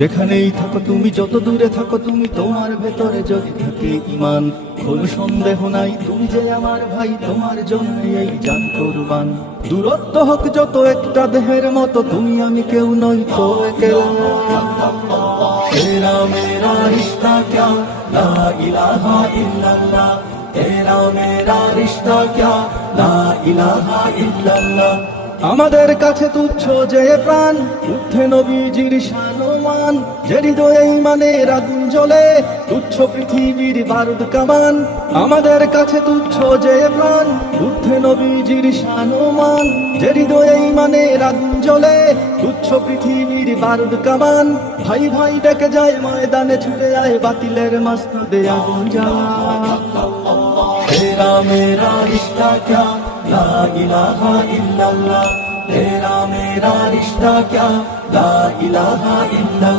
যেখানেই থাকো তুমি, যত দূরে থাকো তুমি, তোমার ভেতরে যদি থাকে ঈমান, কোনো সন্দেহ নাই তুমি যে আমার ভাই, তোমার জন্য এই জান কুরবান। দূরত্ব হোক যত একটা দেহের মতো, তুমি আমি কেউ নই তো একলা। তেরা মেরা রিশতা ক্যা লা ইলাহা ইল্লাল্লাহ, তেরা মেরা রিশতা ক্যা লা ইলাহা ইল্লাল্লাহ। আমাদের কাছে তুচ্ছ যে প্রাণ, উঠে নবীজির শানমান, যে হৃদয়ে ঈমানের আগুন জ্বলে, তুচ্ছ পৃথিবীর বারুদ কামান। আমাদের কাছে তুচ্ছ যে প্রাণ, উঠে নবীজির শানমান, যে হৃদয়ে ঈমানের আগুন জ্বলে, তুচ্ছ পৃথিবীর বারুদ কামান। ভাই ভাই ডেকে যায় ময়দানে, ছুটে যায় বাতিলের মাসনদে আগুন জ্বালা। তেরা মেরা রিশতা ক্যা লা ইলাহা ইল্লাল্লাহ, তেরা মেরা রিশতা ক্যা লা ইলাহা ইল্লাল্লাহ।